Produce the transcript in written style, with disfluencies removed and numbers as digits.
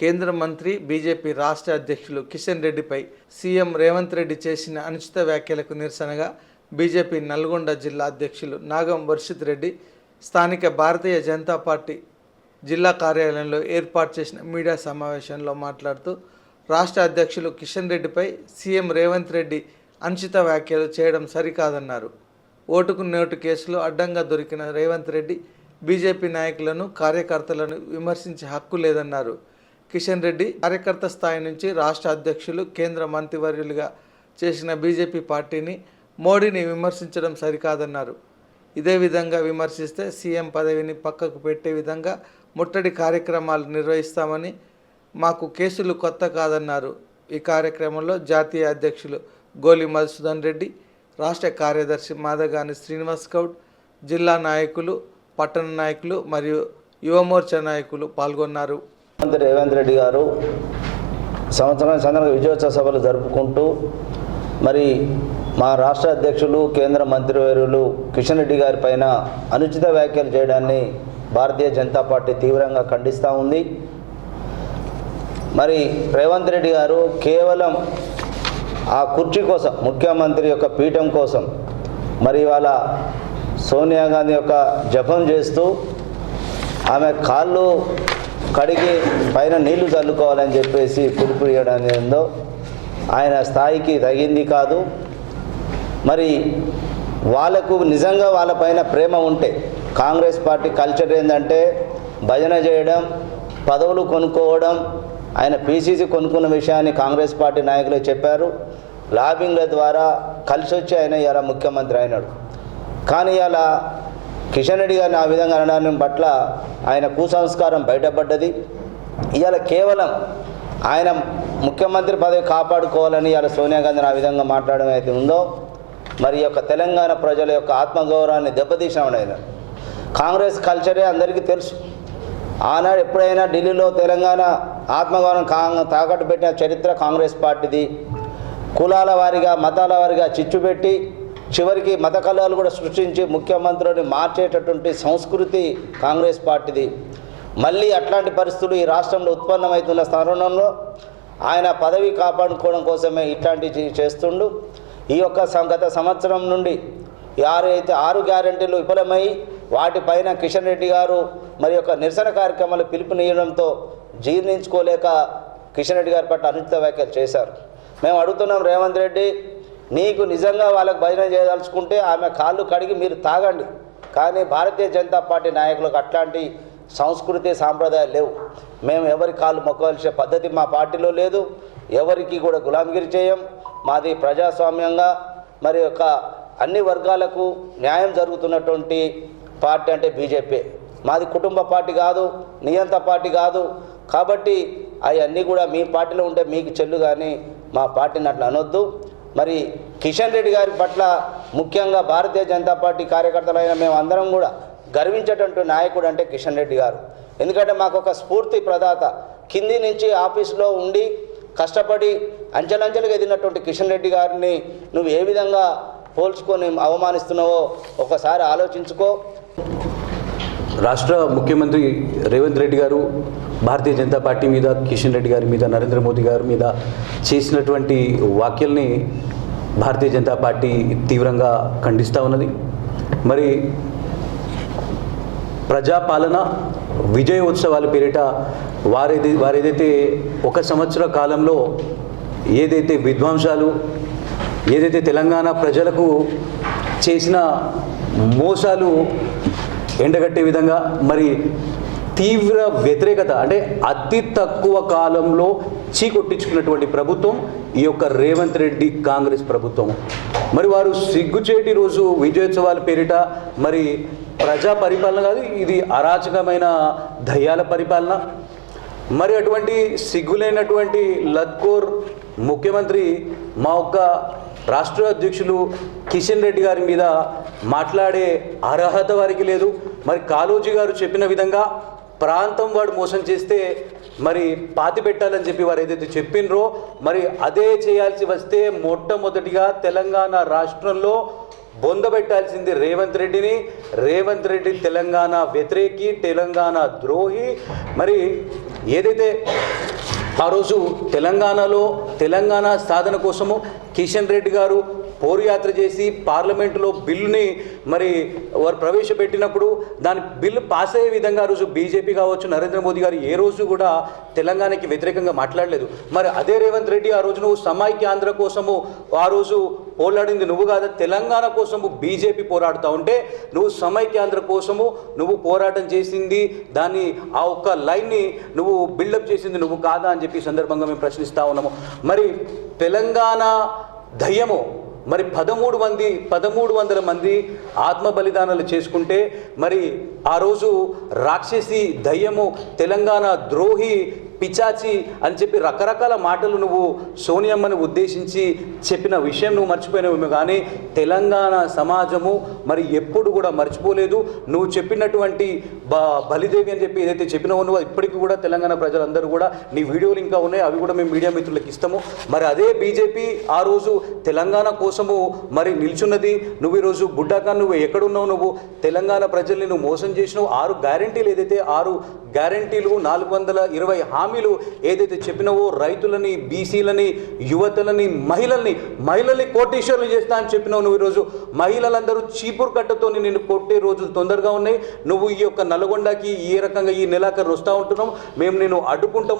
కేంద్ర మంత్రి బీజేపీ రాష్ట్ర అధ్యక్షులు కిషన్ రెడ్డిపై సీఎం రేవంత్ రెడ్డి చేసిన అనుచిత వ్యాఖ్యలకు నిరసనగా బీజేపీ నల్గొండ జిల్లా అధ్యక్షులు నాగం వర్షిత్ రెడ్డి స్థానిక భారతీయ జనతా పార్టీ జిల్లా కార్యాలయంలో ఏర్పాటు చేసిన మీడియా సమావేశంలో మాట్లాడుతూ రాష్ట్ర అధ్యక్షులు కిషన్ రెడ్డిపై సీఎం రేవంత్ రెడ్డి అనుచిత వ్యాఖ్యలు చేయడం సరికాదన్నారు. ఓటుకు నోటు కేసులో అడ్డంగా దొరికిన రేవంత్ రెడ్డి బీజేపీ నాయకులను కార్యకర్తలను విమర్శించే హక్కు లేదన్నారు. కిషన్ రెడ్డి కార్యకర్త స్థాయి నుంచి రాష్ట్ర అధ్యక్షులు కేంద్ర మంత్రివర్యులుగా చేసిన బీజేపీ పార్టీని మోడీని విమర్శించడం సరికాదన్నారు. ఇదే విధంగా విమర్శిస్తే సీఎం పదవిని పక్కకు పెట్టే విధంగా ముట్టడి కార్యక్రమాలు నిర్వహిస్తామని, మాకు కేసులు కొత్త కాదన్నారు. ఈ కార్యక్రమంలో జాతీయ అధ్యక్షులు గోలి మధుసూదన్ రెడ్డి, రాష్ట్ర కార్యదర్శి మాదగాని శ్రీనివాస్ గౌడ్, జిల్లా నాయకులు, పట్టణ నాయకులు మరియు యువమోర్చా నాయకులు పాల్గొన్నారు. ముఖ్యమంత్రి రేవంత్ రెడ్డి గారు సందర్భంగా విజయోత్సవ సభలు జరుపుకుంటూ మరి మా రాష్ట్ర అధ్యక్షులు కేంద్ర మంత్రివర్యులు కిషన్ రెడ్డి గారి పైన అనుచిత వ్యాఖ్యలు చేయడాన్ని భారతీయ జనతా పార్టీ తీవ్రంగా ఖండిస్తూ ఉంది. మరి రేవంత్ రెడ్డి గారు కేవలం ఆ కుర్చీ కోసం, ముఖ్యమంత్రి యొక్క పీఠం కోసం మరి ఇవాళ సోనియా గాంధీ యొక్క జపం చేస్తూ ఆమె కాళ్ళు కడిగి పైన నీళ్లు చల్లుకోవాలని చెప్పేసి పిలుపుయడం ఏందో ఆయన స్థాయికి తగింది కాదు. మరి వాళ్ళకు నిజంగా వాళ్ళపైన ప్రేమ ఉంటే, కాంగ్రెస్ పార్టీ కల్చర్ ఏంటంటే భజన చేయడం, పదవులు కొనుక్కోవడం. ఆయన పీసీసీ కొనుక్కున్న విషయాన్ని కాంగ్రెస్ పార్టీ నాయకులే చెప్పారు. లాబింగ్ల ద్వారా కలిసి వచ్చి ఆయన ఇలా ముఖ్యమంత్రి అయినాడు. కానీ ఇలా కిషన్ రెడ్డి గారిని ఆ విధంగా అనడం పట్ల ఆయన కుసంస్కారం బయటపడ్డది. ఇవాళ కేవలం ఆయన ముఖ్యమంత్రి పదవి కాపాడుకోవాలని ఇవాళ సోనియా గాంధీని ఆ విధంగా మాట్లాడడం అయితే ఉందో, మరి యొక్క తెలంగాణ ప్రజల యొక్క ఆత్మగౌరవాన్ని దెబ్బతీసినాడు. కాంగ్రెస్ కల్చరే అందరికీ తెలుసు. ఆనాడు ఎప్పుడైనా ఢిల్లీలో తెలంగాణ ఆత్మగౌరవం తాకట్టు పెట్టిన చరిత్ర కాంగ్రెస్ పార్టీది. కులాల వారిగా, మతాల వారిగా చిచ్చు పెట్టి చివరికి మత కలహాలు కూడా సృష్టించి ముఖ్యమంత్రిని మార్చేటటువంటి సంస్కృతి కాంగ్రెస్ పార్టీది. మళ్ళీ అట్లాంటి పరిస్థితులు ఈ రాష్ట్రంలో ఉత్పన్నమవుతున్న తరుణంలో ఆయన పదవి కాపాడుకోవడం కోసమే ఇట్లాంటివి చేస్తుండు. ఈ యొక్క గత సంవత్సరం నుండి ఆరు గ్యారెంటీలు విఫలమై వాటిపైన కిషన్ రెడ్డి గారు మరి యొక్క నిరసన కార్యక్రమాలు పిలుపునియడంతో జీర్ణించుకోలేక కిషన్ రెడ్డి గారి పట్ల అనుచిత వ్యాఖ్యలు చేశారు. మేము అడుగుతున్నాం, రేవంత్ రెడ్డి నీకు నిజంగా వాళ్ళకు భజన చేయదలుచుకుంటే ఆమె కాళ్ళు కడిగి మీరు తాగండి. కానీ భారతీయ జనతా పార్టీ నాయకులకు అట్లాంటి సంస్కృతి సాంప్రదాయాలు లేవు. మేము ఎవరి కాళ్ళు మొక్కవలసిన పద్ధతి మా పార్టీలో లేదు. ఎవరికి కూడా గులాంగిరి చేయం. మాది ప్రజాస్వామ్యంగా మరి యొక్క అన్ని వర్గాలకు న్యాయం జరుగుతున్నటువంటి పార్టీ అంటే బీజేపీ. మాది కుటుంబ పార్టీ కాదు, నియంత పార్టీ కాదు. కాబట్టి అవన్నీ కూడా మీ పార్టీలో ఉంటే మీకు చెల్లు, కానీ మా పార్టీని అట్లా అనొద్దు. మరి కిషన్ రెడ్డి గారి పట్ల ముఖ్యంగా భారతీయ జనతా పార్టీ కార్యకర్తలైన మేము అందరం కూడా గర్వించేటటువంటి నాయకుడు అంటే కిషన్ రెడ్డి గారు. ఎందుకంటే మాకు ఒక స్ఫూర్తి ప్రదాత. కింది నుంచి ఆఫీసులో ఉండి కష్టపడి అంచెలంచెలుగా ఎదిగినటువంటి కిషన్ రెడ్డి గారిని నువ్వు ఏ విధంగా పోల్చుకొని అవమానిస్తున్నావో ఒకసారి ఆలోచించుకో. రాష్ట్ర ముఖ్యమంత్రి రేవంత్ రెడ్డి గారు భారతీయ జనతా పార్టీ మీద, కిషన్ రెడ్డి గారి మీద, నరేంద్ర మోదీ గారి మీద చేసినటువంటి వ్యాఖ్యల్ని భారతీయ జనతా పార్టీ తీవ్రంగా ఖండిస్తూ ఉన్నది. మరి ప్రజాపాలన విజయోత్సవాల పేరిట వారేదైతే ఒక సంవత్సర కాలంలో ఏదైతే విధ్వంసాలు, ఏదైతే తెలంగాణ ప్రజలకు చేసిన మోసాలు ఎండగట్టే విధంగా మరి తీవ్ర వ్యతిరేకత, అంటే అతి తక్కువ కాలంలో చీకొట్టించుకున్నటువంటి ప్రభుత్వం ఈ యొక్క రేవంత్ రెడ్డి కాంగ్రెస్ ప్రభుత్వం. మరి వారు సిగ్గుచేటి రోజు విజయోత్సవాల పేరిట మరి ప్రజా పరిపాలన కాదు, ఇది అరాచకమైన దయ్యాల పరిపాలన. మరి అటువంటి సిగ్గులైనటువంటి లత్కోర్ ముఖ్యమంత్రి మా ఒక్క రాష్ట్ర అధ్యక్షులు కిషన్ రెడ్డి గారి మీద మాట్లాడే అర్హత వారికి లేదు. మరి కాళోజీ గారు చెప్పిన విధంగా ప్రాంతం వాడు మోసం చేస్తే మరి పాతి పెట్టాలని చెప్పి వారు ఏదైతే చెప్పినరో మరి అదే చేయాల్సి వస్తే మొట్టమొదటిగా తెలంగాణ రాష్ట్రంలో బొందబెట్టాల్సింది రేవంత్ రెడ్డిని. రేవంత్ రెడ్డి తెలంగాణ వ్యతిరేకి, తెలంగాణ ద్రోహి. మరి ఏదైతే ఆ రోజు తెలంగాణలో తెలంగాణ సాధన కోసము కిషన్ రెడ్డి గారు పోరుయాత్ర చేసి పార్లమెంటులో బిల్లుని మరి వారు ప్రవేశపెట్టినప్పుడు దాని బిల్లు పాస్ అయ్యే విధంగా ఆ రోజు బీజేపీ కావచ్చు, నరేంద్ర మోదీ గారు ఏ రోజు కూడా తెలంగాణకి వ్యతిరేకంగా మాట్లాడలేదు. మరి అదే రేవంత్ రెడ్డి ఆ రోజు నువ్వు సమైక్య ఆంధ్ర కోసము ఆ రోజు పోరాడింది నువ్వు కాదా? తెలంగాణ కోసము బీజేపీ పోరాడుతూ ఉంటే నువ్వు సమైక్యాంధ్ర కోసము నువ్వు పోరాటం చేసింది, దాన్ని ఆ ఒక్క లైన్ని నువ్వు బిల్డప్ చేసింది నువ్వు కాదా అని చెప్పి సందర్భంగా మేము ప్రశ్నిస్తూ ఉన్నాము. మరి తెలంగాణ దయ్యము మరి 1300 మంది ఆత్మ బలిదానాలు చేసుకుంటే మరి ఆ రోజు రాక్షసి దయ్యము తెలంగాణ ద్రోహి పిచాచి అని చెప్పి రకరకాల మాటలు నువ్వు సోనియమ్మని ఉద్దేశించి చెప్పిన విషయం నువ్వు మర్చిపోయినావేమో, కానీ తెలంగాణ సమాజము మరి ఎప్పుడు కూడా మర్చిపోలేదు. నువ్వు చెప్పినటువంటి బలిదేవి అని చెప్పి ఏదైతే చెప్పినావో నువ్వు ఇప్పటికీ కూడా తెలంగాణ ప్రజలందరూ కూడా నీ వీడియోలు ఇంకా ఉన్నాయి, అవి కూడా మేము మీడియా మిత్రులకు ఇస్తాము. మరి అదే బీజేపీ ఆ రోజు తెలంగాణ కోసము మరి నిల్చున్నది. నువ్వు ఈరోజు బుడ్డాకా నువ్వు ఎక్కడున్నావు? నువ్వు తెలంగాణ ప్రజల్ని నువ్వు మోసం చేసినావు. 6 గ్యారంటీలు ఏదైతే 6 గ్యారంటీలు 420 హామీలు ఏదైతే చెప్పినావో రైతులని, బీసీలని, యువతలని, మహిళల్ని కోటీశ్వరులు చేస్తా అని చెప్పినావు. నువ్వు ఈరోజు మహిళలందరూ చీపురు కట్టతో నిన్ను కొట్టే రోజులు తొందరగా ఉన్నాయి. నువ్వు ఈ యొక్క నల్గొండకి ఏ రకంగా ఈ నెలాఖరు వస్తూ ఉంటున్నావు, మేము నేను అడ్డుకుంటాం.